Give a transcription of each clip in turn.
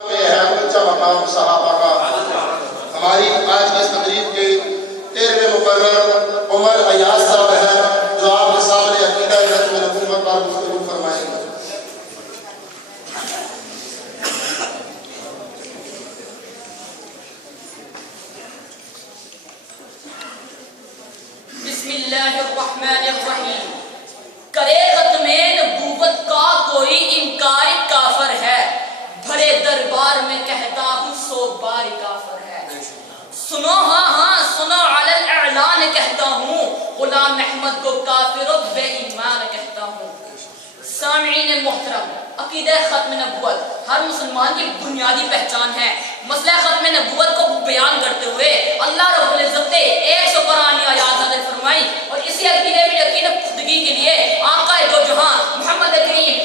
मकाम सहाबा का हमारी आज की इस तकरीब के 13वें मुकर्रर उमर अयाज साहब हैं जो आपके सामने अकीदा खत्म नबूवत पर गुफ्तगू फरमाएंगे। बिस्मिल्लाहिर्रहमानिर्रहीम। करे खत्मे नबूवत का कोई इनकार काफर है, भरे दरबार में कहता हूँ 100 बार काफर है। सुनो हाँ हाँ सुनो अलल ऐलान कहता हूँ, गुलाम अहमद को काफिर और बेईमान कहता हूँ। सामीन मोहतरम, अकीदा खत्म नबूवत हर मुसलमान की बुनियादी पहचान है। मसला खत्म नबूवत को बयान करते हुए अल्लाह रब्बुल इज्जत ने 100 कुरानी आयत नाज़िल फरमाई और इसी अकीदे में यकीन खुदगी के लिए आका दो जहां मोहम्मद करीम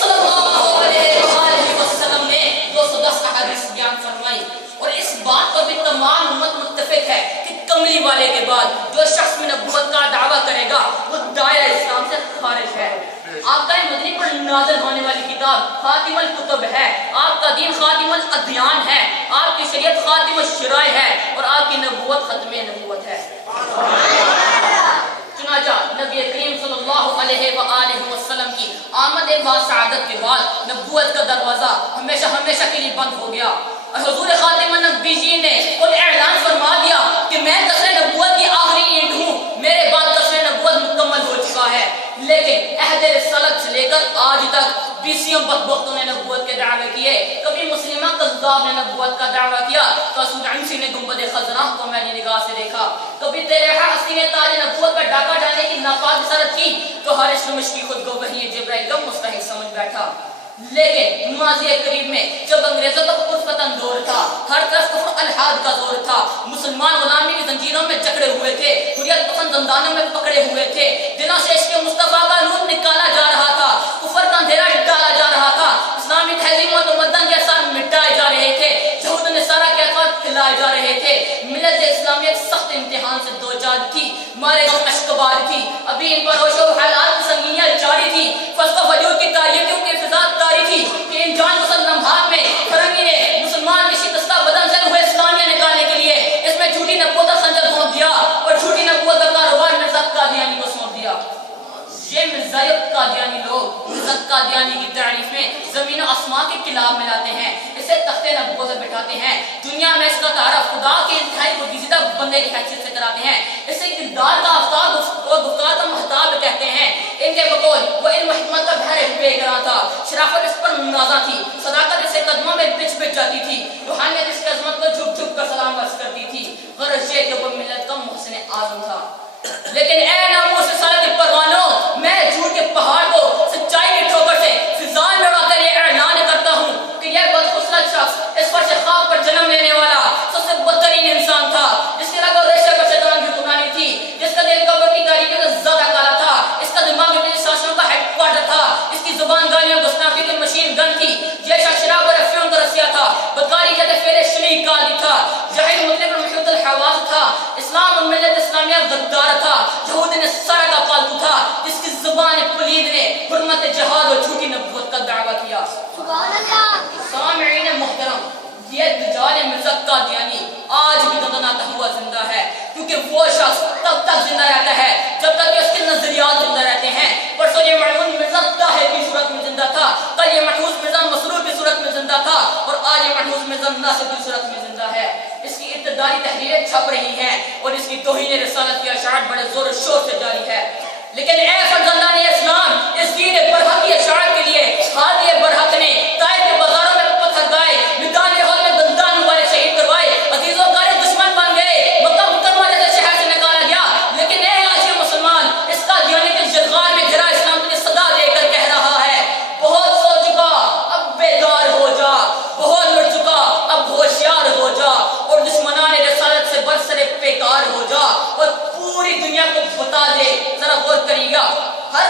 सल्लल्लाहु अलैहि वसल्लम ने 210 अहादीस बयान फरमाई। और इस बात पर भी तमाम उम्मत मुत्तफिक है कि कमली वाले के बाद जो शख्स में नबूवत का दावा करेगा वो दायरा इस्लाम से खारिज है। आपका मदनी पर नाज़िल होने वाली किताब खातिमुल कुतुब है, आपका दीन खातिमुल अदयान है, आपकी शरीयत खातिमुल शराय है और आपकी नबूवत खत्मे नबूवत है। चुनाचा नबी करीम सल्लल्लाहु अलैहि वसल्लम की आमद बासआदत के बाद नबूवत का दरवाजा हमेशा हमेशा के लिए बंद हो गया और हुजूर खातिमुन नबीयीन ने खुद ऐलान फरमा दिया कि मैं कसरे नबूवत की आखिरी ईंट हूँ, मेरे बाद कसरे नबूवत मुकम्मल हो चुका है। लेकिन अहद रिसालत से लेकर आज तक 20 बदबख्तों ने नबूवत के दावे किए। कभी मुस्लिमा कज़्ज़ाब ने नबूवत का दावा किया तो असुदअनसी ने गुंबद खज़रा को मैंने निगाह से देखा। कभी तेरेहा अस्सी ने ताज नबूवत पर डाका डालने की नापाक सरत की तो हारिस नमश्की खुद को वही जिब्राइल का मुस्तहिक समझ बैठा। लेकिन माज़ी करीब में जब अंग्रेजों का कुफरतन दौर था, हर तरफ कुफ्र अलहाद का दौर था, मुसलमान गुलामी की जंजीरों में जकड़े हुए थे, हुर्रियत पसंद जंदानों में पकड़े हुए थे, दिलों से इश्क़ मुस्तफ़ा का नूर निकाला जा रहा था, कुफ्र का अंधेरा डाला जा रहा था, इस्लामी तहज़ीब और तमद्दुन के असर मिटाए जा रहे थे, यहूद नसारा के अफ़कार खिलाए जा रहे थे। मिल्लत इस्लामी एक सख्त इम्तिहान से दो चार थी, मारे गम अश्कबार थी, अभी इन पर होशो हालात की संगीनियां जारी थी, फस्को वजूद की तारीकियों की फिजा तारी थी कि इन जान पसंद लम्हात में फरंगी ने मुसलमान की शिकस्ता बदन से हुए इस्लामिया निकालने के लिए इसमें झूठी नबूवत का खंजर भोंक दिया और झूठी नबूवत का कारोबार मिर्ज़ा कादियानी को सौंप दिया। ये मिर्ज़ा कादियानी लोग मिर्ज़ा कादियानी की तारीफ में ज़मीन और आसमान के खिलाफ मिलाते हैं, इसे तख्ते नबूवत बिठाते हैं, दुनिया में इसका तारफ खुदा के इंतहाई बुर्दीदा बंदे की हैसियत से कराते हैं, इसे किरदार का आफ्ताब और गुफ्तार का महताब कहते हैं। इनके बकौल वो इल्म हिकमत का बहर बेकरार था, शराफत इस पर मुनाज़ा थी, सदाकत इसके कदमों में बिछ जाती थी, रूहानियत इसकी अज़मत को झुक झुक कर सलाम अर्ज़ करती थी। गरज ये कि वो मिल्लत का मुहसिन आज़म था। लेकिन ए नामूस साले के परवानों, मैं झूठ के पहाड़ को सच्चाई की ठोकर से फिजां में उड़ाकर ये ऐलान करता हूँ कि यह बदखुसलत शख्स इस फर्श ख्वाब पर जन्म लेने वाला सबसे बदतरीन इंसान था, जिसकी रग और रेशे पर शैतान की हुक्मरानी थी, जिसका दिल कब्र की तारीकी से ज्यादा काला था, इसका दिमाग ब्रिटिश शासनों का हेडक्वार्टर था, इसकी जुबान गालियों गुस्ताखी की मशीन गन थी, ये शख्स शराब और अफीम का रसिया था, बदकारी के फेरे शरीक कादी था, जाहिल मुतलिक और मुहद्दिल हवास था, इस्लाम और मिल्लत इस्लामिया गद्दार था, यहूद ने सारा का पालतू था, जिसकी जुबान पुलीद ने हुर्मत जहाद और झूठी नबूवत का दावा किया। सुभान अल्लाह। सामईन मोहतरम, ये दज्जाल मिर्ज़ा कादियानी आज भी दंदनाता हुआ जिंदा है, क्योंकि वो शख्स तब तक जिंदा रहता है जब तक कि उसके नजरियात जिंदा रहते हैं। परसों ये मलऊन मिर्ज़ा ताहिर की सूरत में जिंदा था, कल ये महफूज मिर्ज़ा मसरूर की सूरत में जिंदा था और आज ये महफूज मिर्ज़ा नासिर की सूरत में जिंदा है। इसकी इब्तिदाई तहरीरें छप रही हैं और इसकी तौहीन रिसालत की अशाअर बड़े जोर और शोर से जारी है। लेकिन ए फरजंदान इस्लाम, इस दीन बरहक की अशाअर के लिए हादी बरहक ने ताइफ के बाजारों में पत्थर गाए, मैदान हौल में दंदान वाले शहीद करवाए, अजीजों गारे दुश्मन बन गए, मक्का मुकर्रमा जैसे शहर से निकाला गया। लेकिन ए आज मुसलमान इसका दीवाने के जलगार में गिरा इस्लाम तुझे सदा देकर कह रहा है, बहुत सो चुका अब बेदार हो जा, बहुत लड़ चुका अब होशियार हो जा और दुश्मनान रिसालत से बरसरे बेकार हो जा और पूरी दुनिया को बता दे। जरा गौर करिएगा, हर